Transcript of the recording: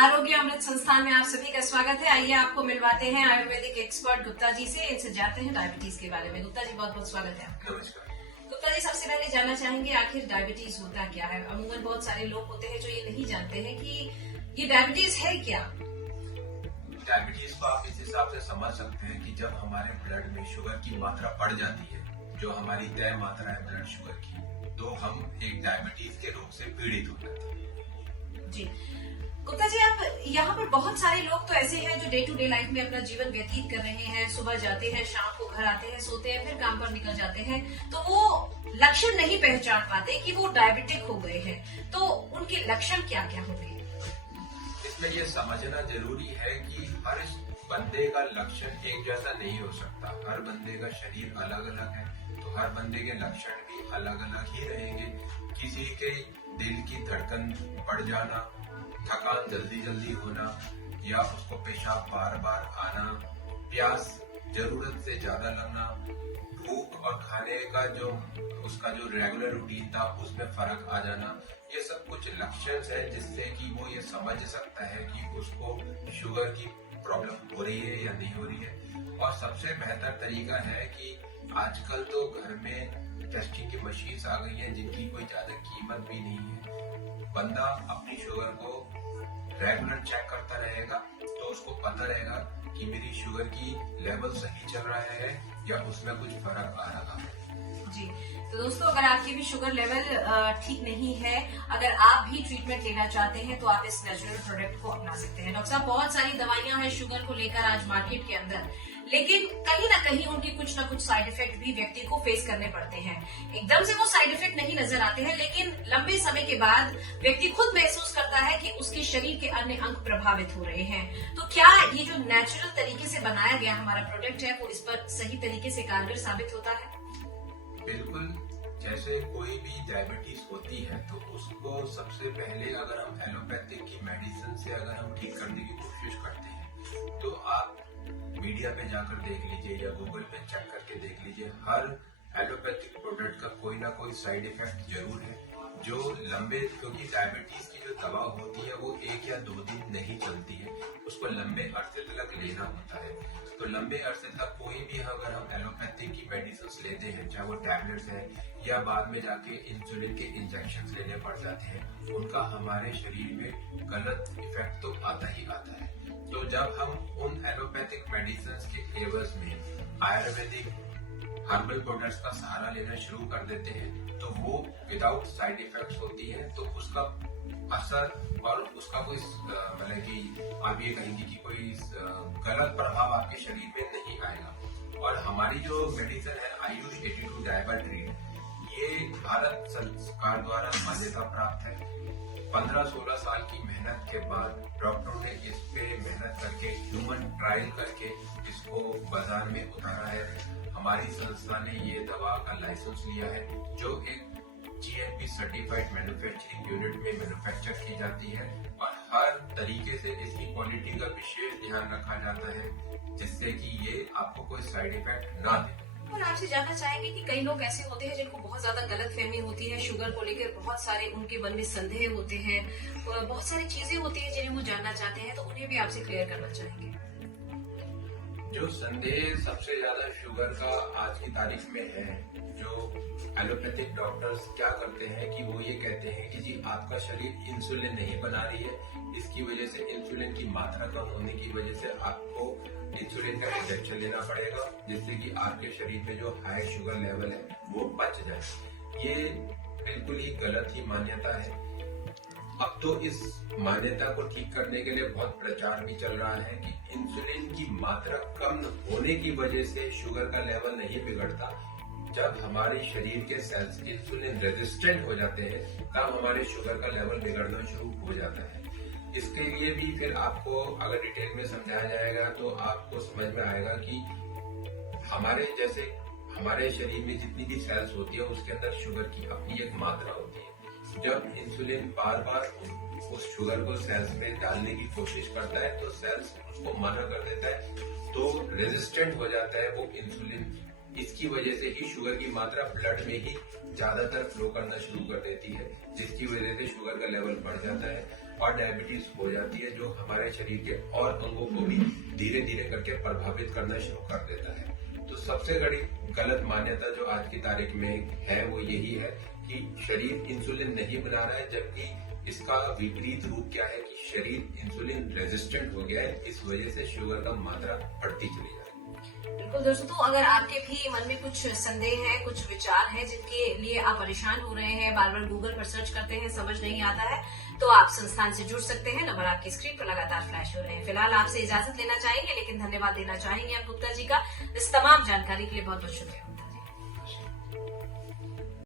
आरोग्य अमृत संस्थान में आप सभी का स्वागत है। आइए आपको मिलवाते हैं आयुर्वेदिक एक्सपर्ट गुप्ता जी से। इनसे जानते हैं डायबिटीज के बारे में। गुप्ता जी बहुत बहुत स्वागत है आपका। नमस्कार। गुप्ता जी, सबसे पहले जानना चाहेंगे आखिर डायबिटीज होता क्या है। अमूमन बहुत सारे लोग होते हैं जो ये नहीं जानते हैं कि ये डायबिटीज है क्या। डायबिटीज को आप इस हिसाब से समझ सकते हैं कि जब हमारे ब्लड में शुगर की मात्रा बढ़ जाती है, जो हमारी तय मात्रा है ब्लड शुगर की, तो हम एक डायबिटीज के रोग से पीड़ित हो जाते हैं। जी गुप्ता जी, आप यहाँ पर बहुत सारे लोग तो ऐसे हैं जो डे टू डे लाइफ में अपना जीवन व्यतीत कर रहे हैं। सुबह जाते हैं, शाम को घर आते हैं, सोते हैं, फिर काम पर निकल जाते हैं, तो वो लक्षण नहीं पहचान पाते कि वो डायबिटिक हो गए हैं। तो उनके लक्षण क्या क्या होंगे? इसमें ये समझना जरूरी है कि हर बंदे का लक्षण एक जैसा नहीं हो सकता। हर बंदे का शरीर अलग अलग है, तो हर बंदे के लक्षण भी अलग अलग ही रहेंगे। किसी के दिल की धड़कन बढ़ जाना, थकान जल्दी जल्दी होना, या उसको पेशाब बार बार आना, प्यास जरूरत से ज्यादा लगना, भूख और खाने का उसका जो रेगुलर रूटीन था उसमें फर्क आ जाना, ये सब कुछ लक्षण है जिससे कि वो ये समझ सकता है कि उसको शुगर की प्रॉब्लम हो रही है या नहीं हो रही है। और सबसे बेहतर तरीका है कि आजकल तो घर में टेस्टिंग की मशीन्स आ गई हैं जिनकी कोई ज्यादा कीमत भी नहीं है। बंदा अपनी शुगर को रेगुलर चेक करता रहेगा तो उसको पता रहेगा कि मेरी शुगर की लेवल सही चल रहा है या उसमें कुछ फर्क आ रहा है। जी, तो दोस्तों, अगर आपकी भी शुगर लेवल ठीक नहीं है, अगर आप भी ट्रीटमेंट लेना चाहते हैं तो आप इस नेचुरल प्रोडक्ट को अपना सकते हैं। डॉक्टर साहब, बहुत सारी दवाइयां हैं शुगर को लेकर आज मार्केट के अंदर, लेकिन कहीं ना कहीं उनके कुछ ना कुछ साइड इफेक्ट भी व्यक्ति को फेस करने पड़ते हैं। एकदम से वो साइड इफेक्ट नहीं नजर आते हैं, लेकिन लंबे समय के बाद व्यक्ति खुद महसूस करता है कि उसके शरीर के अन्य अंग प्रभावित हो रहे हैं। तो क्या ये जो नेचुरल तरीके से बनाया गया हमारा प्रोडक्ट है वो इस पर सही तरीके से कारगर साबित होता है? बिल्कुल। जैसे कोई भी डायबिटीज होती है तो उसको सबसे पहले अगर हम एलोपैथिक की मेडिसिन से अगर हम ठीक करने की कोशिश करते हैं तो आप मीडिया पे जाकर देख लीजिए या गूगल पे चेक करके देख लीजिए, हर एलोपैथिक प्रोडक्ट का कोई ना कोई साइड इफेक्ट जरूर है जो लंबे, क्योंकि डायबिटीज की जो दवा होती है वो 1 या 2 दिन नहीं चलती है, उसको लंबे अरसे तक लेना होता है। तो लंबे अरसे तक कोई भी अगर हम एलोपैथिक की मेडिसिन लेते हैं, चाहे वो टैबलेट्स है या बाद में जाके इंसुलिन के इंजेक्शन लेने पड़ जाते हैं, उनका हमारे शरीर में गलत इफेक्ट तो आता ही आता है। तो जब हम उन एलोपैथिक मेडिसिन के एवज में आयुर्वेदिक हर्बल प्रोडक्ट्स का सहारा लेना शुरू कर देते हैं तो वो विदाउट साइड इफेक्ट्स होती है, तो उसका असर और उसका कोई मतलब कि आप ये कहेंगे कि कोई गलत प्रभाव आपके शरीर में नहीं आएगा। और हमारी जो मेडिसिन है आयुष 82 डायबिट्रीन, ये भारत सरकार द्वारा मान्यता प्राप्त है। 15-16 साल की मेहनत के बाद डॉक्टरों ने इस पे मेहनत करके ह्यूमन ट्रायल करके इसको बाजार में उतारा है। हमारी संस्था ने ये दवा का लाइसेंस लिया है जो एक GMP सर्टिफाइड मैन्युफैक्चरिंग यूनिट में मैन्युफैक्चर की जाती है और हर तरीके से इसकी क्वालिटी का विशेष ध्यान रखा जाता है जिससे कि ये आपको कोई साइड इफेक्ट ना दे। और आपसे जानना चाहेंगे कि कई लोग ऐसे होते हैं जिनको बहुत ज्यादा गलतफहमी होती है शुगर को लेकर, बहुत सारे उनके मन में संदेह होते हैं, बहुत सारी चीजें होती हैं जिन्हें वो जानना चाहते हैं, तो उन्हें भी आपसे क्लियर करना चाहेंगे। जो संदेह सबसे ज्यादा शुगर का आज की तारीख में है, जो एलोपैथिक डॉक्टर्स क्या करते हैं कि वो ये कहते हैं कि जी आपका शरीर इंसुलिन नहीं बना रही है, इसकी वजह से इंसुलिन की मात्रा कम होने की वजह से आपको इंसुलिन का इंजेक्शन लेना पड़ेगा जिससे कि आपके शरीर में जो हाई शुगर लेवल है वो बच जाए। ये बिल्कुल ही गलत ही मान्यता है। अब तो इस मान्यता को ठीक करने के लिए बहुत प्रचार भी चल रहा है कि इंसुलिन की मात्रा कम होने की वजह से शुगर का लेवल नहीं बिगड़ता। जब हमारे शरीर के सेल्स इंसुलिन रेजिस्टेंट हो जाते हैं तब हमारे शुगर का लेवल बिगड़ना शुरू हो जाता है। इसके लिए भी फिर आपको अगर डिटेल में समझाया जाएगा तो आपको समझ में आएगा कि हमारे शरीर में जितनी भी सेल्स होती है उसके अंदर शुगर की अपनी एक मात्रा होती है। जब इंसुलिन बार बार उस शुगर को सेल्स में डालने की कोशिश करता है तो सेल्स उसको मना कर देता है, तो रेजिस्टेंट हो जाता है वो इंसुलिन। इसकी वजह से ही शुगर की मात्रा ब्लड में ही ज्यादातर फ्लो करना शुरू कर देती है जिसकी वजह से शुगर का लेवल बढ़ जाता है। और डायबिटीज हो जाती है, जो हमारे शरीर के और अंगों को भी धीरे धीरे करके प्रभावित करना शुरू कर देता है। तो सबसे बड़ी गलत मान्यता जो आज की तारीख में है वो यही है कि शरीर इंसुलिन नहीं बना रहा है, जबकि इसका विपरीत रूप क्या है कि शरीर इंसुलिन रेजिस्टेंट हो गया है, इस वजह से शुगर का मात्रा बढ़ती चली जा रही है। बिल्कुल दोस्तों, तो अगर आपके भी मन में कुछ संदेह है, कुछ विचार है जिनके लिए आप परेशान हो रहे हैं, बार बार गूगल पर सर्च करते हैं, समझ नहीं आता है, तो आप संस्थान से जुड़ सकते हैं। नंबर आपकी स्क्रीन पर लगातार फ्लैश हो रहे हैं। फिलहाल आपसे इजाजत लेना चाहेंगे, लेकिन धन्यवाद देना चाहेंगे आप गुप्ता जी का। इस तमाम जानकारी के लिए बहुत बहुत शुक्रिया।